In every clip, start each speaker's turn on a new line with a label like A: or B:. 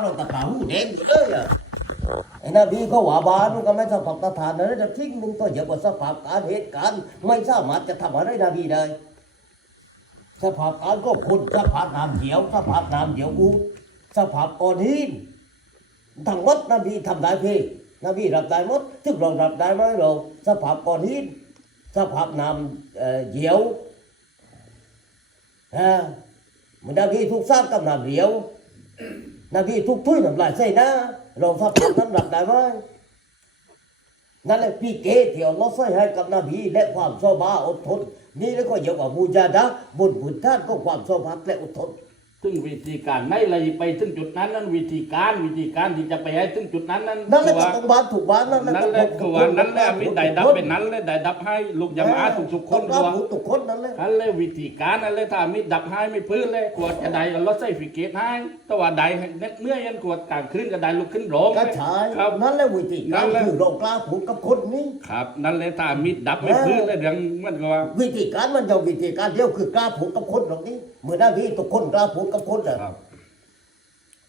A: เราตะขาหูแดงอยู่เลยอะไอ้นาบีก็ว่าบานุก็ไม่สภาพสถานนั้นจะทิ้งมึงก็อย่าว่าสภาพการเหตุการณ์ไม่สามารถจะทำอะไรนาบีได้สภาพการก็คนสภาพน้ำเหี่ยวสภาพน้ำเหี่ยวอูสภาพก้อนหินทั้งหมดนบีทำได้เพี่นบีรับได้หมดถึงเรารับได้ไหมเราสภาพก้อนหินสภาพน้ำเอ่อเหี่ยวอ่ามันนบีทุกสร้างกับน้ำเหี่ยว นาบีทุกถ้วยน้ำลายใส่นะเราสับสนั้นรับได้ไหมนั่นแหละพี่เกที่ยวลลอใส่ให้กับนบีและความชอบาอดทน นี่แล้วก็เรียกว่ามูจาดะบนบุญท่านก็ความชอบาและอดทน
B: ซึ่งวิธีการไม่เลยไปถึงจุดนั้นนั้นวิธีการวิธีการที่จะไปให้ถึงจุดนั้นนั้น
A: นั่นแหละ
B: คือ
A: ก็
B: ว่า
A: ต้องบานถูกบานนั่นแหละ
B: นั่นแหละคือว่านั่นแหละมีได้ดับเป็นนั้นเลยได้ดับให้ลูกยามาทุกทุกๆคน
A: ต้อง
B: ก
A: รับ
B: ว่า
A: ผู้ทุกคนนั่นแหละ
B: นั่นเลยวิธีการนั่นเลยถ้ามีดับให้ไม่พื้นเลยกวดจะได้ก็ลดใส่ฟิกเกตให้แต่ว่าได้เน็ตเมื่อยันกวดกลางคืนก็ได้ลุกขึ้นร้อง
A: กระชาย
B: ครับ
A: นั่นแหละวิธี
B: นั่
A: การ
B: นแหละ
A: คือเรากล้าพูดกับคนนี้
B: ครับ นั่นเลยถ้ามีดับไม่พื้นเลยเรื่องมันก็ว่า
A: วิธีการมันจะวิธีการเดียวคือกล้าพูดกับคนตรงนี้เหมือนนาบีทุกคนกล้าพูดกับคนอะ
B: ครับ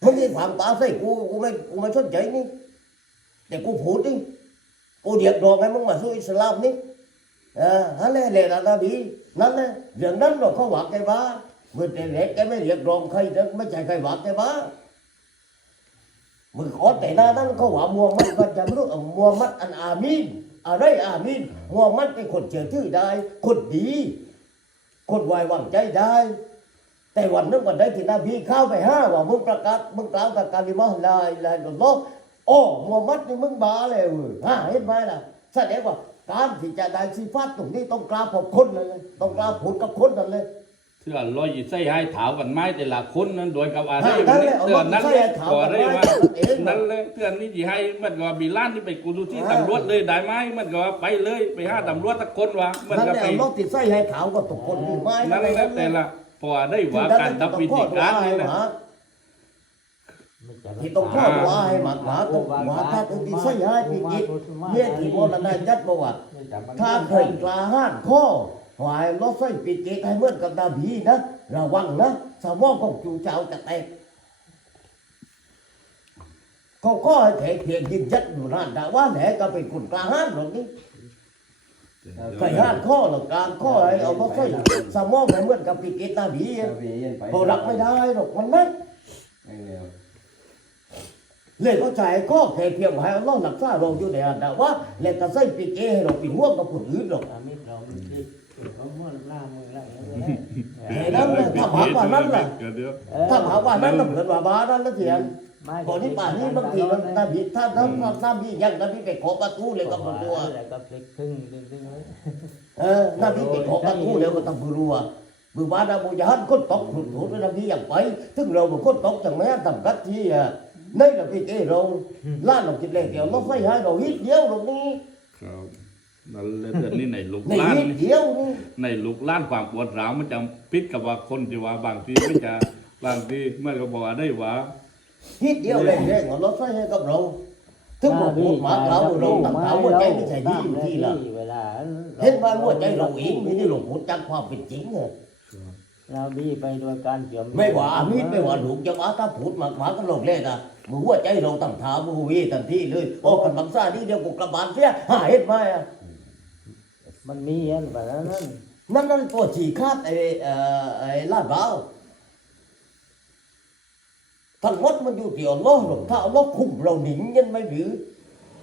A: มึงนี่ฝังตาใส่กูกูไม่กูไม่สนใจนี่แต่กูพูดนี่กูเรียกร้องให้มึงมาสู้อิสลามนี่เออฮันแหละเลยนะนบีนั่นแหละเรื่องนั้นเราเขาว่าแกบ้าเมื่อแต่เล็กแกไม่เรียกร้องใครนะไม่ใช่ใครว่าแกบ้ามึงขอแต่หน้านั้นเขาว่ามัวมัดก็จะไม่รู้เอามัวมัดอันอามีนอะไรอามีนมัวมัดเป็นคนเชื่อถือได้ คนดี คนไว้วางใจได้ แต่วันนึงวันใดที่นบีเข้าไปห้าว่ามึงประกาศมึงกล่าวกับการลิมาลาอิลาอิลลัลลอฮ์โอ้มูฮัมมัดนี่มึงบ้าเลยเว้ยฮะเห็นไหมล่ะแสดงว่าการที่จะได้สิฟัตตรงนี้ต้องกล้าพบคนเลย ต้องกล้าพูดกับคนนั่นเลย
B: เพื่อลอยใส่ให้ถาวกันไม้แต่ละคนนั้นโดยกับอะไร
A: ฮะนั่นแหละเอา
B: เพื่อ
A: มา
B: นั้น
A: ใส่
B: เลย
A: ให้ถาว
B: ก่อ
A: กัน
B: ได้
A: ไว้
B: ว่า
A: นั่นเอง
B: นั่นเลยเพื่อนนี่ที่ให้มันก็ว่ามีล้านที่ไปกูดูที่ตำรวจเลยได้ไหมมันก็ว่าไปเลยไปหาตำรวจตะคนว่ามัน
A: นั่น
B: ก็
A: แหละ
B: ไป
A: เอานกติดใส่ให้ถาวกับทุกคนนี่ไม่
B: นั่นแหละแต่ละ พอได้ว่าการดับวิธีการนี่แหละ
A: ที่ต้องข้อว่าให้หมากหมาต้องหมาถ้าต้องติดใส่ให้ปีกิจเนี่ยที่โมลนายัดบอกว่าถ้าเคยกล้าห้านข้อหวายรถไฟปิดเกตให้เมื่อนกับนาบีนะระวังนะสมองของจูเจ้าจะแตกเขาก็ให้แถเพียงยินยัดอยู่นั่นแต่ว่าแหนก็เป็นคนกล้าห้านหรอกนี่ เคยห้านข้อหรอกกลางข้อให้เอารถไฟสมองให้เหมือนกับปิดเกตนาบีอะพอรับไม่ได้หรอกมันนั่นเลยเขาใจข้อแค่เพียงให้เอาล้อหนักซาเราอยู่ในอันแต่ว่าเลยก็ใส่ปิดเกตให้เราปิดห่วงกับคนอื่นหรอก
C: อามิตรเราไม่ได้เขาเมื่อล่ามือไล่
A: เห็นนั่นเลยถ้าหากว่านั้นล่ะ
B: เดี๋ยว
A: ถ้าหากว่านั้นน่ะเหมือนว่าบ้านั่นละเถียน
C: ไม่
A: ก่อนที่ป่านนี้บางทีมันนาบีถ้าถ้าถ้านาบียังนาบีไปขอประตูเลยก็ไม่รู้อะ
C: อะไรก็พลิกครึ่งครึ่งครึ่งเลย
A: เออนาบีไปขอประตูแล้วก็ต้องรู้ว่ามือบ้านนาบูยานคนตกขุดถูนนาบีอย่างไปถึงเราเป็นคนตกจังแม่ทำกัดที่อะในเราพี่เจ้เราล้านเรากินเลยเดียวเราไฟให้เราฮิตเดียวตรงนี้
B: ครับนั่นเลยเดือนนี้ในลูก
A: ใน
B: ล้าน
A: ฮิตเดียวนี่
B: ในลูกล้านความปวดร้าวมันจะพิษกับว่าคนที่ว่าบางทีไม่จะบางทีมันก็บอกว่าได้ว่า
A: ฮิตเดียวเลยเร่งเราไฟให้กับเราถึงบอกพูดมาเราเราตั้งเท้าหัวใจไม่ใช่ดีอยู่ที่ละ
C: เวลา
A: เห็นว่าหัวใจเราเองไม่ได้หลงพูดจากความเป็นจริงอะ
C: เราดีไปโดยการเกี่ยว
A: ไม่ว่าอามิตไม่ว่าหลูกจะว่าถ้าพูดมากมาก็โลกเล่นอะมือหัวใจเราตั้งเท้ามือวีทันทีเลยโอ้กันบังซ่านี่เดียวกูกระบาลเสียหาเห็นไหมอะ
C: มันมีเอ็นแบบนั้น
A: นั่นนั่นตัวฉีคาดไอ้เอ่อไอ้ลาดเบา ทั้งหมดมันอยู่ที่อัลลอฮ์หรอกถ้าอัลลอฮ์คุมเราหนิงยันไม่หรือ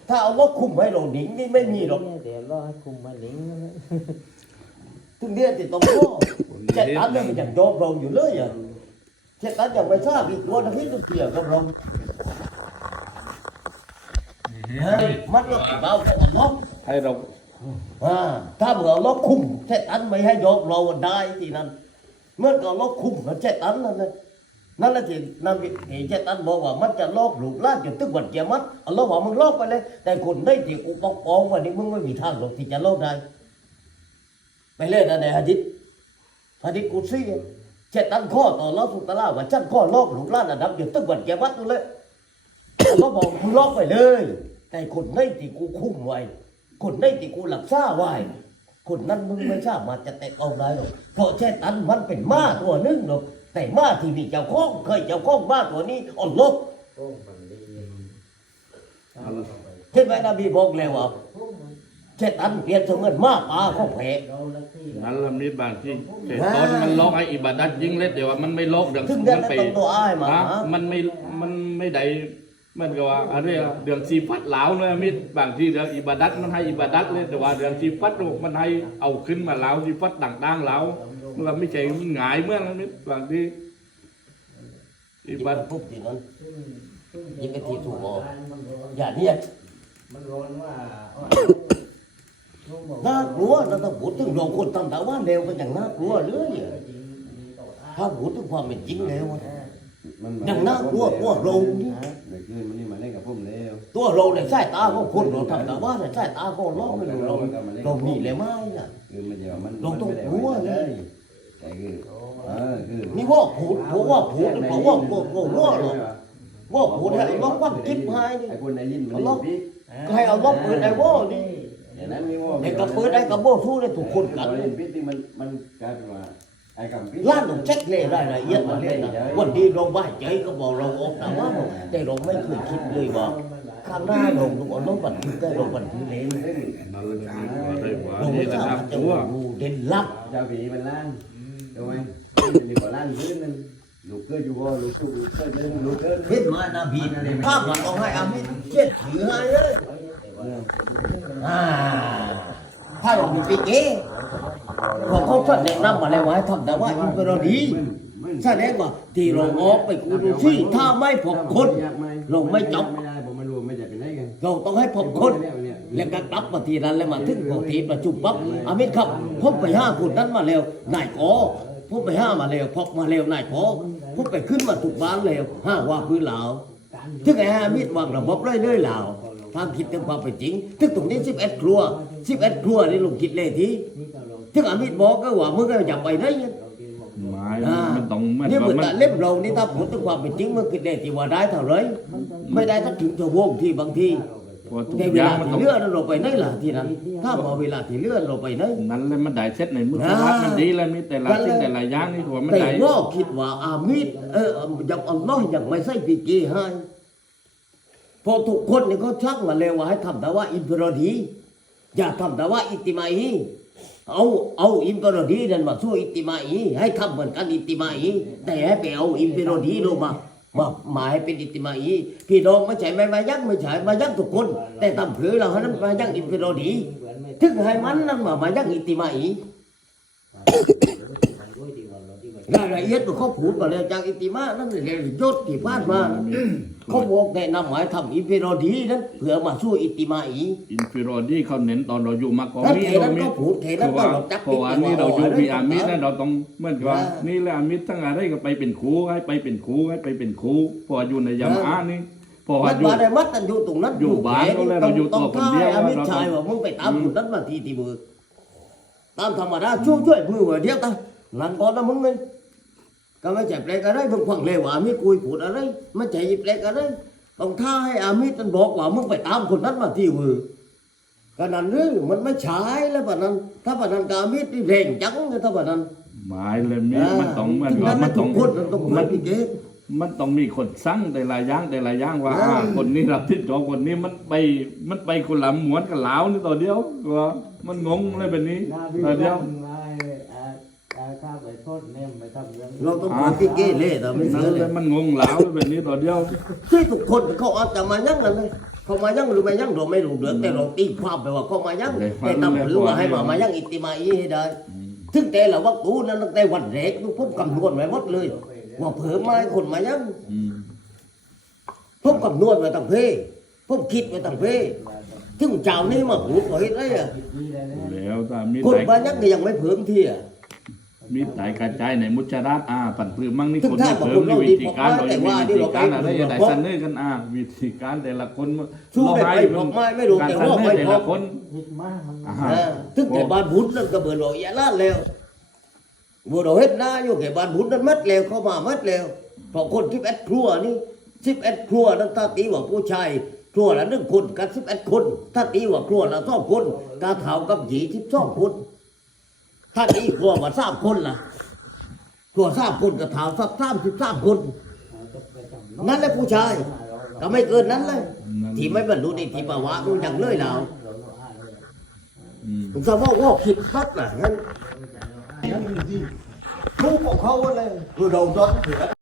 A: ถ้าอัลลอฮ์คุมให้เราหนิงนี่ไม่มีหรอก
C: เดี๋ยวเราให้คุมมาหลิง
A: ถึงเดียวติดตรงข้อเจ็ดตันเนี่ยมันยังโยมเราอยู่เลยอะเจ็ดตันยังไม่ทราบอีกตัวนึงที่ต้องเกี่ยวกับเราเฮ้ยมันก็เราแค่อัลลอฮ์
B: ให้เรา
A: อ่าถ้าเมื่อเราคุมเช่ตันไม่ให้ยกเราได้ที่นั่นเมื่อก็เราคุมเช่ตันนั่นเลย นั่นแหละที่นั่นที่เช่ตันบอกว่ามันจะลอกหลูกล้านจนตึกวันเกียมัดอัลลอฮ์ว่ามึงลอกไปเลย แต่คนได้ที่กูปกป้องวันนี้มึงไม่มีทางหรอกที่จะลอกได้ไปเลยนะในฮะดิษฮะดิษกุซี่เช่ตันข้อต่อเราสุตลาว่าฉันข้อลอกหลูกล้านระดับจนตึกวันเกียมัดนั่นเลยอัลลอฮ์บอกมึงลอกไปเลย แต่คนได้ที่กูคุมไว้ คนได้ที่กูหลักษาไว้คนนั้นมึงไม่สามาจะแตะเอาได้หรอกเพราะแช่ตันมันเป็นม้าตัวหนึงหรอก แต่ม้าที่มีเจ้าของเคยเจ้าของม้าตัวนี้อ่อนลก
C: โอ้มันดี
A: เห็นไหมนบีบอกแล้วว่าเช่ตันเปลี่ยนเสมือนม้าป่าของแผล
C: เราละที่
B: นั่นละมีบางที่แต่ตอนมันลอกไอ้อิบาดัดยิงเล็ดเดี๋ยวว่ามันไม่ลอกเดือง
A: ถึงได้
B: มันไป
A: ต้องตัวอ้ายมา
B: ฮะมันไม่มันไม่ได้มันก็ว่าอะไรอะเดืองซีฟัดเหลาเลยมิดบางทีเดืองอิบาดัดมันให้อิบาดัดเลยแต่ว่าเดืองซีฟัดมันให้เอาขึ้นมาเหลาซีฟัดต่างๆเหลา เราไม่ใช่มันหงายเมื่อนั้นมิดบางทีอิ
A: ยิง
B: บา
A: กั
B: ดั
A: น
B: ด
A: ปุ๊บทีนั้นยิงกันทีถูกบ่
C: มันร้อน
A: อย่าเนี่ย
C: มันร้อนว่า
A: น่ากลัวนะถ้าพูดถึงเราคนทำแต่ว่าเร็วก็อย่างน่ากลัวเลยอะถ้าพูดถึงความเป็นจริงแล้วอะอย่างน่ากลัวกลัวเรานี่
D: เด็กคืนมันนี่มาเล่นกับผมแล้ว
A: ตัวเราในสายตาของคนเราทำแต่ว่าในสายตาของเราไม่รู้เราเรามีเลยไหมน่ะ
D: คือมันเดี๋ยวมัน
A: เราต้อง
D: มันไม่ได้
A: รู้ว่า
D: ไว้
A: เลย
D: แต่ คือเออคือ
A: นี่ว่าพูดเพราะว่าพูดเพราะว่าโง่โง่ว่าหรอกว่าพูดให้เอาล็อกวัดจิ๊บให้นี่
D: ไอ้คนในลิ้นมัน
A: เอาล็อก
D: พี่
A: ให้เอาล็อกปืนไอ้ว่านี่
D: อย่างนั้นไม่ว่า
A: ไอ้กับปืนไอ้กับโบ้สู้ได้ถูกคนกัน
D: เล่นพี่ที่มันมันกลายเป็นว่าไอ้กับพี่
A: ล้านต้องเช็คเลยรายละเอียดมาเลยนะวันนี้เราบ้าใจก็บอกเราออกแต่ว่าแต่เราไม่เคยคิดเลยว่าข้างหน้าเราต้องเอาน้องบันทึกได้เราบันทึกเลย
D: ซึ่ง
B: นั่นเลยว่าได้ว่า
A: เรา
B: นี่
A: ไม่
B: ระ
A: ทรา
B: ดั
A: บบจะ
B: ตัว
A: รู้เด่นลับ
D: เจ้าผีมันล้าน ถูกไหมดีกว่าล้านพื้นนั่นลูกเกิดอยู่บ่ลูกสู้เกิดเดินลูกเกิด
A: เห็นมานาบีภาพมันต้องให้อามิเช็ดถือให้เลยอ่าถ้าเรามีปีเก้ของเขาแสดงนำมาแล้วว่าให้ทำแต่ว่าอินเปรดีแสดงว่าที่เราออกไปกูดูที่ถ้าไม่พบคนเราไม่จบ
D: ไม่ได้ผมไม่รู้ไม่จะเป็นได้กัน
A: เราต้องให้พบคนแล้วก็กลับมาทีนั้นแล้วมาถึงพอทีประชุมปั๊บอามิตครับผมไปห้าคนนั้นมาแล้วนายกอ ผมไปห้ามาแล้วพบมาแล้วนายกอผมไปขึ้นมาถูกบ้านแล้วห้าว่าพื้นเหลาถึงไอ้ห้ามิตรวางระบบเลยเลยเหลาทางคิดถึงความเป็นจริง ถึงตรงนี้สิบเอ็ดครัวสิบเอ็ดครัวนี่ลุงคิดเลยทีถึงอามิตรบอกก็ว่ามึงก็อย่าไปได้ยัง
B: ไม้
A: อ่า
B: มันต้องมัน
A: นี่
B: ก็
A: เหมือน
B: มัน
A: แต่เล่มเรานี่ถ้าพูดถึงความเป็นจริงมันคิดได้ที่ว่าได้เท่าไรไม่ได้ถ้าถึงจะวงที่บางที
B: พอทุก
A: ในเว
B: อย่า
A: ลาง
B: มัน
A: ที่
B: ต้อง
A: เลื่อนเราไปไหนล่ะที่นั้น ถ้ามาเวลาที่เลื่อนเราไปไหน
B: นั้นเลยมันได้เซ็ตในมือ
A: อ่า
B: พัดมันดีแล้วมีแต่ละสิ่งแต่ละอย่างนี่ถือว่ามัน
A: แต่
B: ได้
A: ว่าคิดว่าอามิดเออยังอัลลอฮ์ยังไม่ใช่ปีกีให้พอทุกคนนี่เขาชักมาเลยว่าให้ทำแต่ว่าอินฟรดี อย่าทำแต่ว่าอิติมาอีเอาเอาอินฟรดีนั่นมาสู้อิติมาอีให้ทำเหมือนกันอิติมาอีแต่ให้ไปเอาอินฟรดีลงมา มามาให้เป็นอิติมาอีพี่น้องไม่ใช่ไม่มายักไม่ใช่มายักทุกคน แต่ตำเพื่อเราให้นั้นมายักอินฟรดี ถึงให้มันนั่นมามายังอิติมาอี รายละเอียดมันเขาพูดมาแล้วจากอิติมานั่นเรียนยศที่พานมาเขาบอกแนะนำหมายทำอินฟิโรดีนั้นเพื่อมาสู้อิติมาอี
B: อินฟิโรดี้เขาเน้นตอนเราอยู่มากกว่านี้
A: เทนั้น
B: เรามี
A: ก็พูดเทนั้น
B: เพราะ
A: ก็เราจับ
B: เพราะว่านี่เราอยู่มีอามิตร
A: นะ
B: นเราต้องเหมื่อนกับว่า
A: อ่านี่
B: นี่แหละอามิตรทั้งอะไรก็ไปเป็นครูให้ไปเป็นครูให้ไปเป็นครูพออยู่ในยามอานี่พอ
A: มั
B: นอยู่
A: มาได้มัดกันอยู่ตรงนั้น
B: อยู่บ้านก็เลยเราอยู่ตัวคนเดียว
A: อามิตรชายว่ามึงไปตามอยู่นั้นมาทีที่มือตามธรรมดาช่วยช่วยมือว่าเดียวกันนั่นก่อนนะมึงเลย ก็ไม่ใช่แปลกอะไรมึงฟังเลยว่าอามิตรคุยพูดอะไรไม่ใช่แปลกอะไรต้องท้าให้อามิตรมันบอกว่ามึงไปตามคนนั้นมาที่มือก็นั่นเรื่องมันไม่ใช่แล้วปะนั้น ถ้าปะนั้นกบอามิตรนี่เร่งจังเลยถ้าปะนั้น
B: หมายเลยมีมันต้องเหมือน
A: ถึง
B: กับ
A: นั้น
B: มั
A: นะ
B: น
A: ทุ
B: ต้อกง
A: คนมันต้อง
B: มั
A: ไม่
B: น
A: พิเกต
B: มันต้องมีคนสั่งแต่ละอย่างแต่ละอย่างว่า
A: อ่า
B: อ่าคนนี้รับที่จองคนนี้มันไปมันไปคนละหมวนกับลาวนี่ตัวเดียวว่ามันงงเลยแบบนี้
C: หน้าพี่
B: ตัวเดียว
C: ทำไงอ่าอ่า ข้าไปโทษเนี่ยไปทำเรื่อง
A: เราต้องไม่พิเกตเลยแต่ไม่
B: นั่
A: เสื
B: น
A: อ
B: เล
A: เลยย
B: มันงงลาวแบบนี้ตัวเดียว
A: ที่ทุกคนเขาอาจจะมายั่งกันเลยเขามายั่งหรือไม่ยั่งเราไม่รู้เรื่องแต่เราตีความไปว่าเขามายั่งแต่ตำหรือว่าให้มามายั่งอิติมาอีให้ได้ถึงแต่ละวัตถุนั้นตั้งแต่วันแรกทุกผมคำนวณไว้หมดเลยว่าเผื่อไม้คนมายั่ง
B: อืม
A: ผมคำนวณไว้ตั้งเพผมคิดไว้ตั้งเพถึงเจ้านี้มาพูดว่าเฮ็ดไรอะ
C: ดีเลยนะ
B: แล้วถ้ามี
A: คน
B: แต่
A: มายั่งก็ยังไม่เพิ่มที่อะ
B: มีสายกระจายในมุจราชอ่าปั่นปลื้มมั่งนี่
A: ถึง
B: คน
A: ถ้า
B: ที่
A: บอก
B: เพิ่
A: ค
B: ม
A: น
B: นี่
A: เรา
B: วิ
A: ดี
B: ธี
A: พอ
B: การ
A: มา
B: โดย
A: แต่
B: มี
A: ว่า
B: วิ
A: ที่
B: ธี
A: เรา
B: การอะไร
A: ไป
B: จะได้
A: เพราะ
B: เสนอกันอ่าวิธีการแต่ละคน
A: สู้ได้ไป
B: เรา
A: เพราะไม่ไม่รู้
B: การ
A: แต่
B: เสน
A: ว่า
B: อ
A: ไม่
B: แต่
A: พอ
B: ละคน
C: คิดมากมัน
B: อ่า
A: เออถึงแต่บ้านบุญนั่นก็เบิดบอกอย่าลาดแล้วบัวเราเฮ็ดหน้าอยู่แก่บ้านบุญนั้นมัดแล้วเข้ามามัดแล้วเพราะคนที่เอ็ดครัวนี่สิบเอ็ดครัวนั้นถ้าตีว่าผู้ชายครัวละหนึ่งคนกับสิบเอ็ดคนถ้าตีว่าครัวละสองคนกาเท่ากับหยีสิบสองคน ท่านนี้กลัวว่าสามคนล่ะกลัวสามคนกับเท่าสักสามสิบสามคน นั่นแหละผู้ชาย ก็ไม่เกินนั้นเลย ที่ไม่บรรลุในที่ภาวะมันยังเลยแล้ว
B: อืม
A: ผมจะบอกว่าผิดพัดน่ะงั้นรู้ของเขาเลยคือเราต้อง